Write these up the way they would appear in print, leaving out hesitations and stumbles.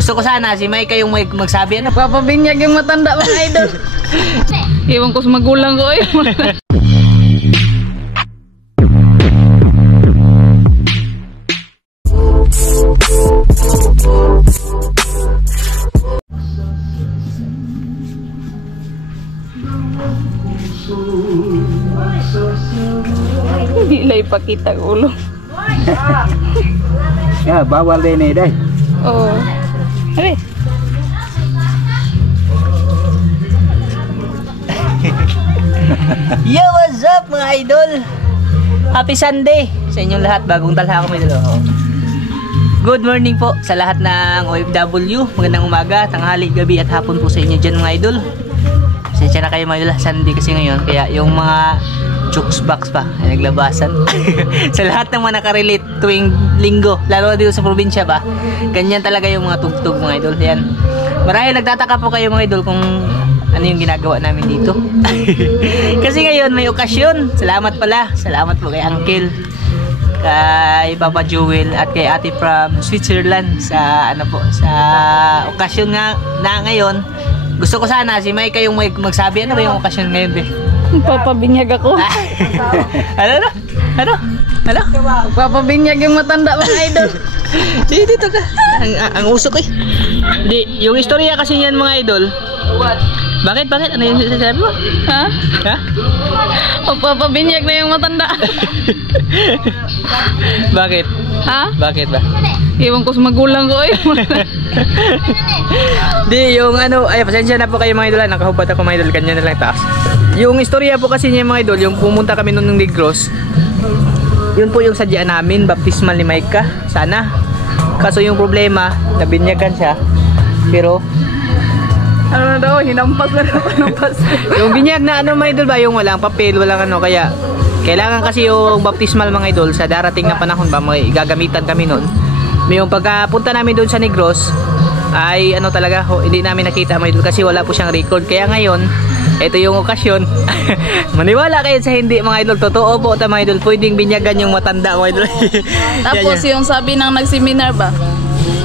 Gusto ko sana si Mike yung magsabi ano. Papabinyag yung matanda mga idol. Iwan ko sa magulang ko eh. Hindi lang ipakita ulo. Ya, bawal din eh, day. Oh. Abi. Yo, what's up mga idol? Happy Sunday sa inyong lahat. Bagong talha ako mga idol. Good morning po sa lahat ng OFW. Magandang umaga, tanghali, gabi at hapon po sa inyo dyan mga idol. Pasensya na kayo mga idol, Sunday kasi ngayon. Kaya yung mga jokes box pa ay naglabasan. Sa lahat ng mga nakarelate tuwing linggo, lalo na dito sa probinsya ba, ganyan talaga yung mga tugtog mga idol. Yan. Marahil nagtataka po kayo mga idol kung ano yung ginagawa namin dito. Kasi ngayon may okasyon. Salamat pala. Salamat po kay Uncle, kay Papa Jewel at kay Ate from Switzerland sa ano po, sa okasyon nga na ngayon. Gusto ko sana si Mike yung magsabi ano ba yung okasyon ngayon eh. Papabinyag ako. Ano? Ano? Ano? Papabinyag yung matanda mga idol. Dito ka. Ang usok eh. Di, yung istorya kasi niyan mga idol. Bakit? Ano yung sasabi mo? Ha? Ha? Papabinyag na yung matanda. Bakit? Ha? Bakit ba? Iwan ko sa magulang ko eh. Di, yung ano, ay pasensya na po kayo mga idol. Nakahubad ako mga idol, kanya na lang taas. Yung istorya po kasi niya mga idol, yung pumunta kami noon ng Negros. Yun po yung sadya namin, baptismal ni Micah. Sana. Kaso yung problema, nabinyagan siya. Pero Ano na daw, hinampas na hinampas. yung binyag na ano mga idol ba, yung walang papel, walang ano, kaya kailangan kasi yung baptismal mga idol sa darating na panahon ba, may gagamitan kami noon. Yung pagkapunta namin doon sa Negros ay ano talaga, hindi namin nakita mga idol kasi wala po siyang record. Kaya ngayon, ito yung okasyon. Maniwala kayo sa hindi mga idol, totoo po ito mga idol, pwedeng binyagan yung matanda mga idol. Tapos yung sabi ng nagseminar ba,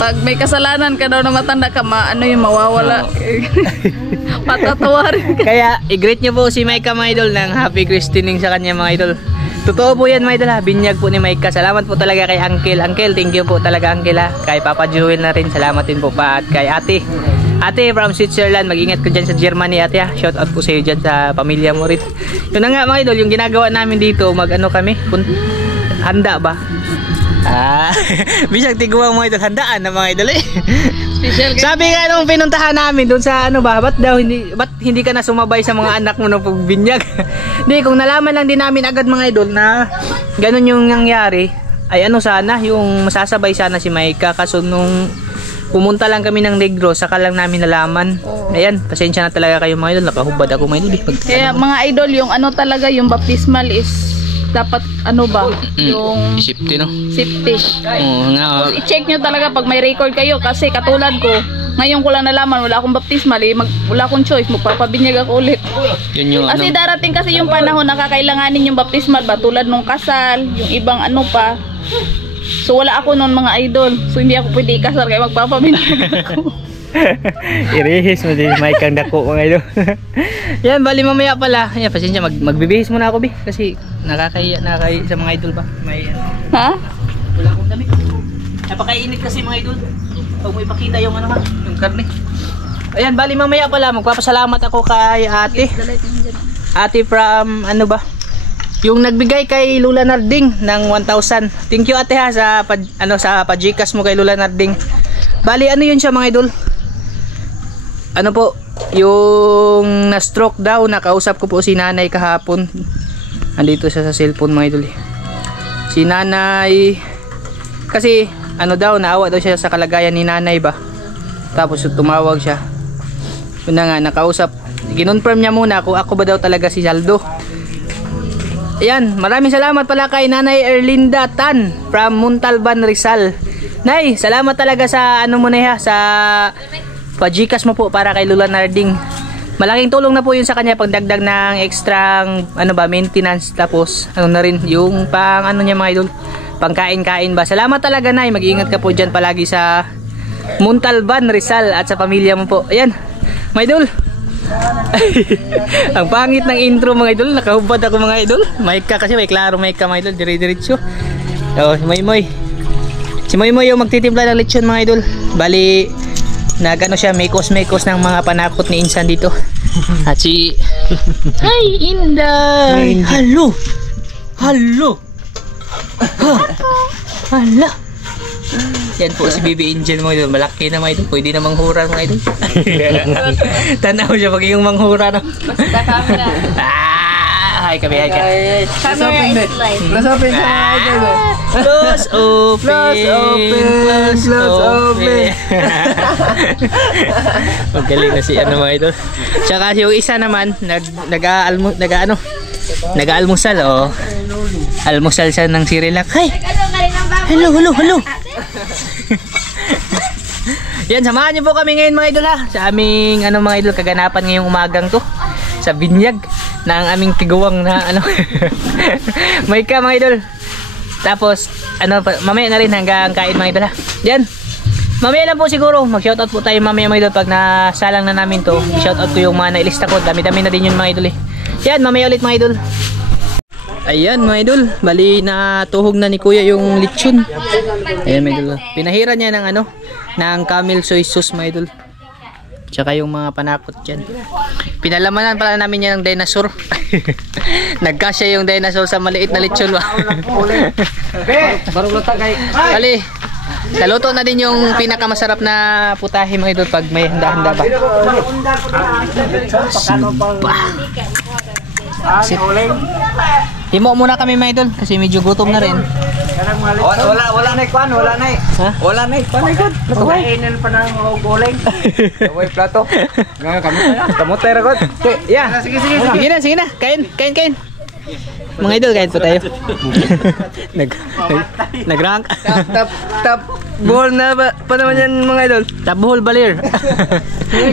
pag may kasalanan ka daw na matanda ka, ano yung mawawala. Patatawarin ka. Kaya i-greet nyo po si Micah mga idol ng happy christening sa kanya mga idol. Totoo po yan mga idol ha, binyag po ni Micah. Salamat po talaga kay Uncle. Uncle, thank you po talaga Uncle ha. Kay Papa Jewel na rin, salamat din po pa. At kay Ate from Switzerland, mag-ingat ko dyan sa Germany ate ha. Shout out po sa iyo dyan sa pamilya mo rin. Yun na nga mga idol, yung ginagawa namin dito, mag-ano kami, handa ba? Bisag tiguang mga idol, handaan na mga idol eh. Sabi nga nung pinuntahan namin doon sa ano ba, ba't hindi ka na sumabay sa mga anak mo nung pagbinyag? Hindi, kung nalaman lang din namin agad mga idol na ganun yung nangyari, ay ano sana, yung masasabay sana si Micah. Kaso nung pumunta lang kami ng Negros, saka lang namin nalaman. Ayan, pasensya na talaga kayo mga idol, nakahubad ako mga idol. Kaya mga idol, yung ano talaga, yung baptismal is dapat ano ba, yung safety no? Safety. I-check nyo talaga pag may record kayo kasi katulad ko, ngayon ko lang nalaman, wala akong baptismal eh, wala akong choice, magpapabinyag ako ulit. Yun yung kasi ano, darating kasi yung panahon na kakailanganin yung baptismal ba, tulad nung kasal, yung ibang ano pa. So wala ako noon mga idol, so hindi ako pwede ikasal kaya magpapabinyag ako. Irihis mo din Mike ang dako mga idol. Yan, bali mamaya pala. Yan, pasensya, magbibihis muna ako, Bi. Kasi nakakahiya sa mga idol ba. May ha? Wala akong damit. Napakainit kasi mga idol. Pag mo ipakita yung ano ha, yung karne. Ayan, bali mamaya pala. Magpapasalamat ako kay Ate from ano ba, yung nagbigay kay Lula Narding ng 1,000. Thank you ate ha sa sa pa-Gcash mo kay Lula Narding. Bali ano yun siya mga idol, ano po, yung na-stroke daw. Nakausap ko po si nanay kahapon. Andito siya sa cellphone mga idol. Si nanay kasi ano daw, naawa daw siya sa kalagayan ni nanay ba. Tapos tumawag siya. Yun na nga, nakausap. Kinonfirm niya muna kung ako ba daw talaga si Saldo. Ayan, maraming salamat pala kay Nanay Erlinda Tan from Montalban, Rizal. Nay, salamat talaga sa ano mo na ya, sa pa-Gcash mo po para kay Lula Narding. Malaking tulong na po yun sa kanya pagdagdag ng extra ano ba, maintenance. Tapos ano na rin yung pang ano niya mga idol, pang kain-kain ba. Salamat talaga Nay, mag-iingat ka po dyan palagi sa Montalban, Rizal at sa pamilya mo po. Ayan, mga idol. Ang pangit ng intro mga idol. Nakahubad ako mga idol. Mic ka kasi, may klaro mic ka mga idol. Dire-diretso. So, si Moymoy. Si Moymoy yung magtitimpla ng lechon mga idol. Bali, nagano siya, mekos ng mga panakot ni Insan dito. At si... Hi, Inday! Hello! Hello! Hala! Yan po si Baby Angel mga idol. Malaki na mga idol. Pwede na manghura mga idol. Tanaw siya pag yung manghura no? Basta camera. Hi kami, hi ka. Camera is live. Close open sa mga idol. Close open. Close open. Magaling na si ano mga idol. Tsaka yung isa naman nag-aalmusal oh. Almusal siya ng sirilak. Hi. Hello. Yan, samahan niyo po kami ngayon mga idol ha. Sa aming mga idol kaganapan ngayong umagang to. Sa binyag ng aming tiguwang na may ka mga idol. Tapos mamaya na rin hanggang kain mga idol ha. Yan. Mamaya lang po siguro. Mag-shoutout po tayo mamaya mga idol. Pag nasalang na namin to, shoutout ko yung mga nailista ko. Dami-dami na din yun mga idol eh. Yan, mamaya ulit mga idol. Ayan mga idol, bali na tuhog na ni kuya yung lechon. Ayan mga idol, pinahira niya ng ng camel soy sauce mga idol. Tsaka yung mga panakot dyan. Pinalamanan pala namin yan ng dinosaur. Nagkasya yung dinosaur sa maliit na lechon ba. Bali, naluto na din yung pinakamasarap na putahe mga idol pag may handa-handa ba. Himo muna kami mga idol kasi medyo gutom na rin. Wala na ikwan, wala na. Ha? Wala na ikwan ikwan. Kainin pa ng goleng. Away plato. Ngayon kamote ra gud. Yeah. Sige na. Kain. Mga idol, kain po tayo. Nag-rank. Tap buhol na ba pa naman yan mga idol? Tap buhol balir.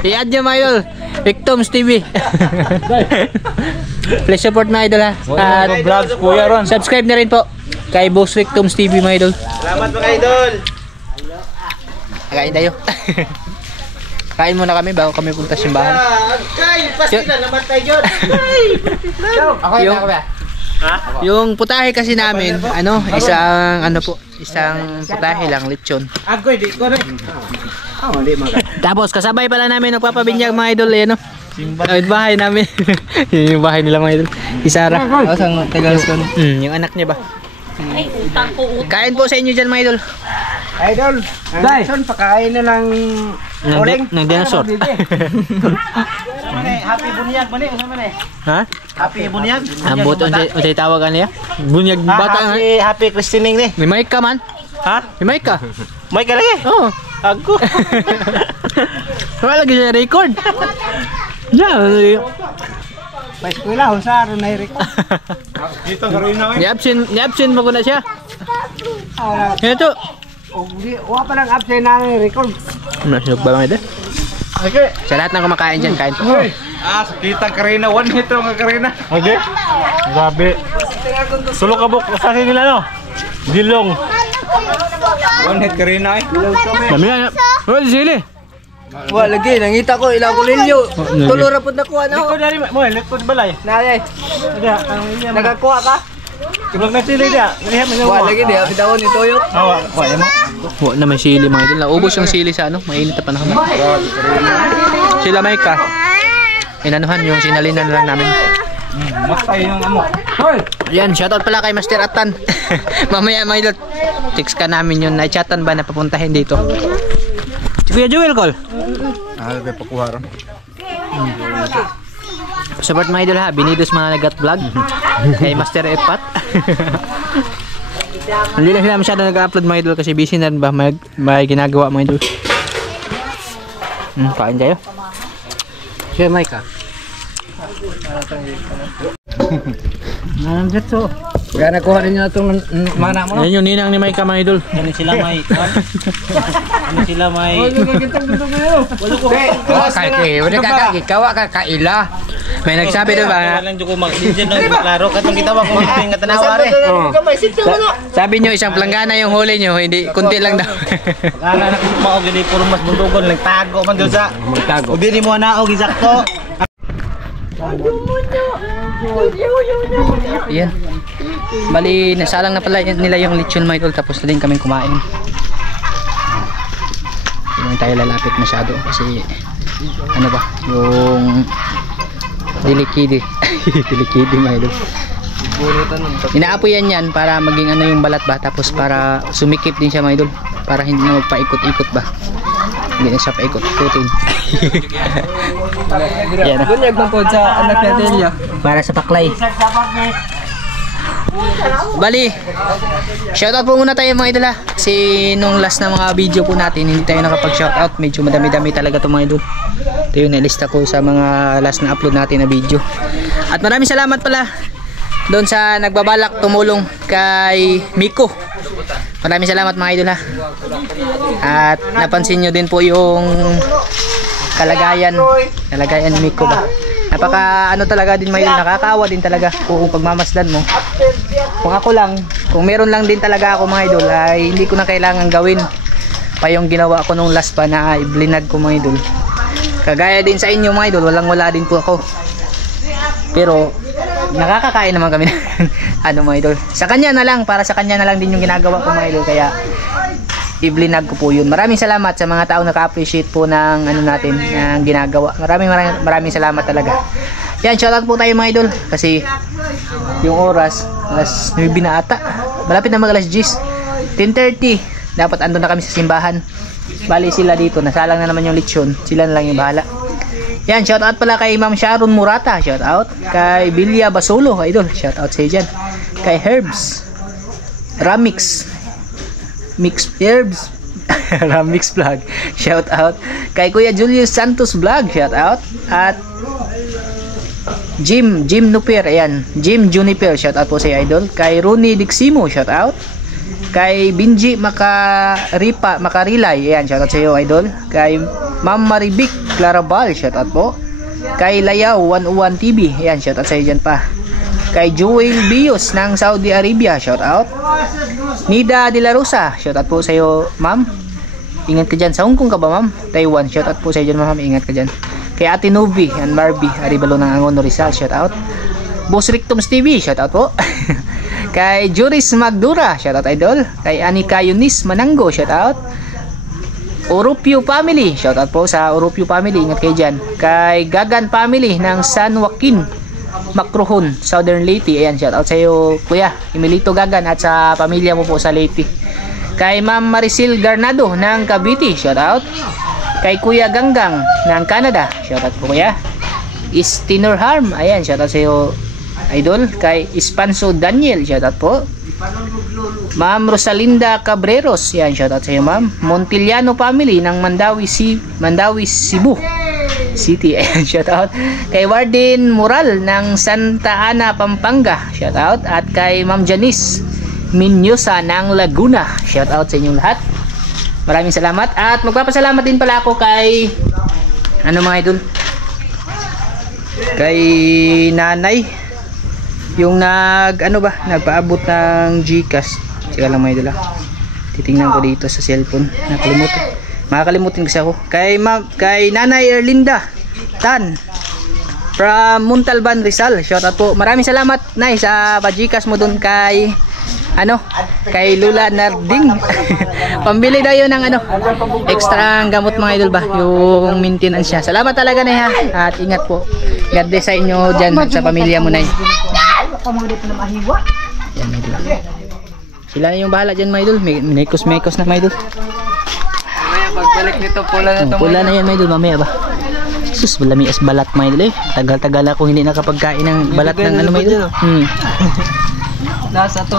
I-add nyo mga idol. Victims TV. Please support mga idol ha. At vlogs kuya ron. subscribe na rin po kay Boss Victims TV mga idol. Salamat mga idol. Kain tayo. Kain muna kami bago kami punta simbahan. Kay, pasila naman tayo. Ako Yung- Yung putahe kasi namin, isang putahe lang, lechon. Ako di ko rin. Di mga. Tapos kasabay pala namin nagpapabinyag mga idol eh, no? Yung bahay namin. Yung bahay nila mga idol. Isara. Sang Tagalas ko. Yung anak niya ba? Ay, utang ko. Kain po sa inyo dyan mga idol. Idol. Dai, son pakain na lang Ng dinosaur. Happy bunyag man eh. Ha? Happy bunyag. Ang buto unsay tawag niya? Bunyag bata nga. Happy christening ni. May mic ka man? Ha? May mic ka? May ka lagi? Oo. Ako. Wala lagi siya record. Yeah. Pa eskwela usar na record. Dito garin na. Ni-absent mo ko na siya. Ito. Wa pa nang absent na record. Nasiyog ba mga ito? Okay. Sa lahat ng kumakain dyan, kain po. Sakita Karina, 1 metro nga Karina. Okay. Grabe. Sulok kabuk sa nila no. Dilong. 1 hit Karina eh. Dami na. Oh, sili. Wa lagi nangita ko ilang kulilyo. Tulo ra pud nakuha na. Likod dali mo, likod balay. Nalay. Nagakuha ka? Tugog na sili dia. Wa lagi dia bidawon ni Toyo. Wa mo. Wa na may sili mga idol. Naubos yung sili sa mainit na panahon. Sila may ka. Inanuhan yung sinalinan lang namin. Matay yung amo. Hoy. Yan, shoutout pala kay Master Atan. Mamaya mga idol. Text ka namin yun. Na-chatan ba na papuntahin dito? Si Kuya Joel call. May pakuha ron. Support mga idol ha. Binidos mga nagat vlog. Kay Master Epat. Hindi na sila masyado nag-upload mga idol kasi busy na rin ba? May ginagawa mga idol. Kain tayo. Siya may ka. Nanam dito. Kaya nakuha rin nyo na itong mana mo. Yan yung ninang ni Mike mga idol. Ano sila may... Ano sila may... Wala ka ikaw ka kaila. May nagsabi doon ba? Walang dyan ko mag-dindiyan ng klaro. Katong kita ba kung ito yung tanawa rin. Sabi nyo isang planggana yung huli nyo, hindi kunti lang daw. Kala na kung maog yun puro mas bundugon. Nagtago man doon sa... Magtago. Ubi ni mo na og isakto. Yan. Bali, nasalang na pala nila yung lechon mga idol, tapos na din kaming kumain. Hindi tayo lalapit masyado kasi ano ba, yung dilikidi. Dilikidi mga idol. Inaapoyan yan para maging ano yung balat ba, tapos para sumikip din siya mga idol, para hindi na magpaikot-ikot ba. Hindi na siya paikot-ikutin. Yan. Bunyag mo po sa anak niya Delia. Para sa paklay. Bali, shoutout po muna tayo mga idol ha. Kasi nung last na mga video po natin, hindi tayo nakapag-shoutout. Medyo madami-dami talaga ito mga idol. Ito yung nalista ko sa mga last na upload natin na video. At maraming salamat pala doon sa nagbabalak tumulong kay Miko. Maraming salamat mga idol ha. At napansin nyo din po yung kalagayan ni Miko ba. Napaka ano talaga din mga idol, nakakaawa din talaga kung pagmamasdan mo. Kung ako lang, kung meron lang din talaga ako mga idol, ay hindi ko na kailangan gawin pa yung ginawa ko nung last pa na blinag ko mga idol. Kagaya din sa inyo mga idol, walang wala din po ako. Pero nakakakain naman kami ano mga idol. Sa kanya na lang, para sa kanya na lang din yung ginagawa ko mga idol, kaya i-blinag ko po yun. Maraming salamat sa mga tao naka-appreciate po ng ano natin, ng ginagawa. Maraming salamat talaga. Yan, shoutout po tayo mga idol kasi yung oras alas 9 na ata, malapit na mag alas 10, 10:30 dapat andun na kami sa simbahan. Bali sila dito, nasalang na naman yung lechon, sila na lang yung bahala. Yan, shoutout pala kay Ma'am Sharon Murata, shoutout kay Bilya Basolo idol, shoutout sa iyo dyan, kay Herbs Ramix Mix Herbs Ramix Vlog, shout out kay Kuya Julius Santos Vlog, shout out, at Jim Nuper, ayan, Jim Juniper, shout out po sa idol, kay Rooney Diximo, shout out kay Binji Makarilay, ayan, shout out sa iyo idol, kay Ma'am Maribik Clarabal, shout out po, kay Layaw 101 TV, ayan, shout out sa iyo dyan pa, kay Joel Bios ng Saudi Arabia, shout out. Nida De La Rosa, shout out po sa iyo ma'am, ingat ka dyan. Sa Hong Kong ka ba ma'am? Taiwan, shout out po sa iyo dyan ma'am, ingat ka dyan. Kay Ate Novi and Marby Aribalo ng Angono Rizal, shout out. Boss Rictoms TV, shout out po. Kay Juris Magdura, shout out idol. Kay Anika Yunis Manango, shout out. Orupio Family, shout out po sa Orupio Family, ingat kayo dyan. Kay Gagan Family ng San Joaquin Macrohon, Southern Leyte, ayan, shout out sa iyo Kuya Emilito Gagan at sa pamilya mo po sa Leyte. Kay Ma'am Maricel Garnado ng Cavite, shout out. Kay Kuya Ganggang ng Canada, shout out po Kuya. Istinor Harm, ayan, shout out sa iyo idol. Kay Ispanso Daniel, shout out po. Ma'am Rosalinda Cabreros, yan, shout out sa iyo ma'am. Montiliano family ng Mandawi Cebu City, ayan, shout out. Kay Warden Moral ng Santa Ana Pampanga, shout out. At kay Ma'am Janice Minyosa ng Laguna, shout out sa inyong lahat. Maraming salamat. At magpapasalamat din pala ako kay ano mga idol, kay nanay yung nagpaabot ng GCash. Sika lang mga idol, titingnan ko dito sa cellphone, makakalimutin kasi ako. Kay Nanay Erlinda Tan from Muntalban Rizal, shout out po. Maraming salamat Nay sa pa-GCash mo dun kay kay Lula Narding. Pambili daw yun ng extra gamot mga idol ba, yung maintenance siya. Salamat talaga Nay ha, at ingat po. God bless sa inyo dyan at sa pamilya mo Nay. Yan mga idol, sila na yung bahala dyan mga idol. Mekos na mga idol. Pagbalik nito pula na ito. Pula na yan mga idol, mamaya ba. Sus, malamias balat mga idol eh. Tagal-tagal ako hindi nakapagkain ng balat ng mga idol. Nasa to.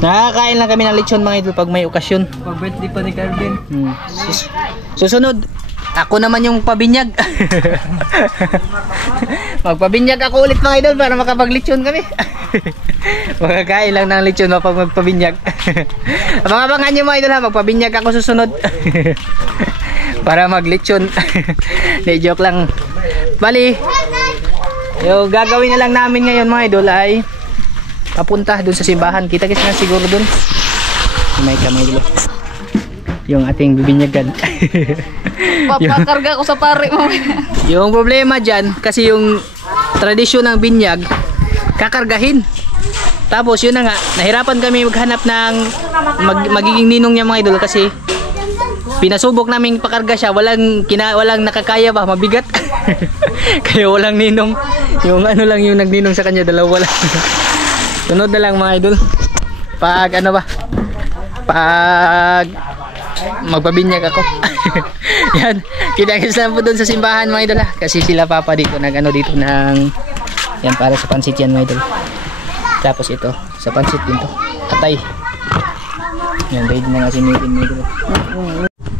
Nakakain lang kami ng lechon mga idol pag may okasyon. Pag birthday pa ni Calvin. Susunod, ako naman yung pabinyag. Magpabinyag ako ulit mga idol para makapaglechon kami. Makakain lang ng lechon pag magpabinyag. Abangan nyo mga idol ha, magpabinyag ako susunod. Para maglechon. Hindi, joke lang. Bali, yung gagawin na lang namin ngayon mga idol ay papunta dun sa simbahan. Kita-kits na siguro dun. May kamay idol. Yung ating bibinyagan. Papakarga ko sa pare mo. Yung problema dyan, kasi yung tradisyon ng binyag, kakargahin. Tapos yun na nga, nahirapan kami maghanap ng magiging ninong niya mga idol kasi pinasubok namin pakarga siya, walang nakakaya ba, mabigat. Kaya walang ninong. Yung ano lang yung nagninong sa kanya, dalawa lang. Sunod na lang mga idol. Pag ano ba? Pag magpabinyag ako. Yan, kita-kits lang po doon sa simbahan mga idol ha. Kasi sila papa dito nag-ano dito ng yan para sa pansit yan mga idol. Tapos ito sa pansit din to, atay. Yan, ready na nga si Megan mga idol.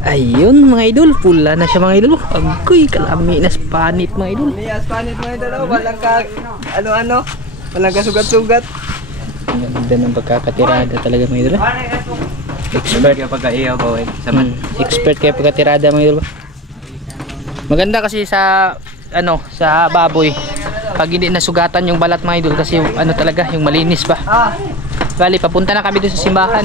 Ayun mga idol, pula na siya mga idol. Agoy, kalami na spanit mga idol. Yes, panit mga idol. Walang ka, ano-ano. Walang ka sugat-sugat. Ganda ng pagkakatirada talaga mga idol. Expert kaya pagka-iyaw ko expert kaya pagkatirada mga idol. Maganda kasi sa ano, sa baboy pag hindi nasugatan yung balat mga idol kasi yung, ano talaga yung malinis pa. Bali papunta na kami doon sa simbahan.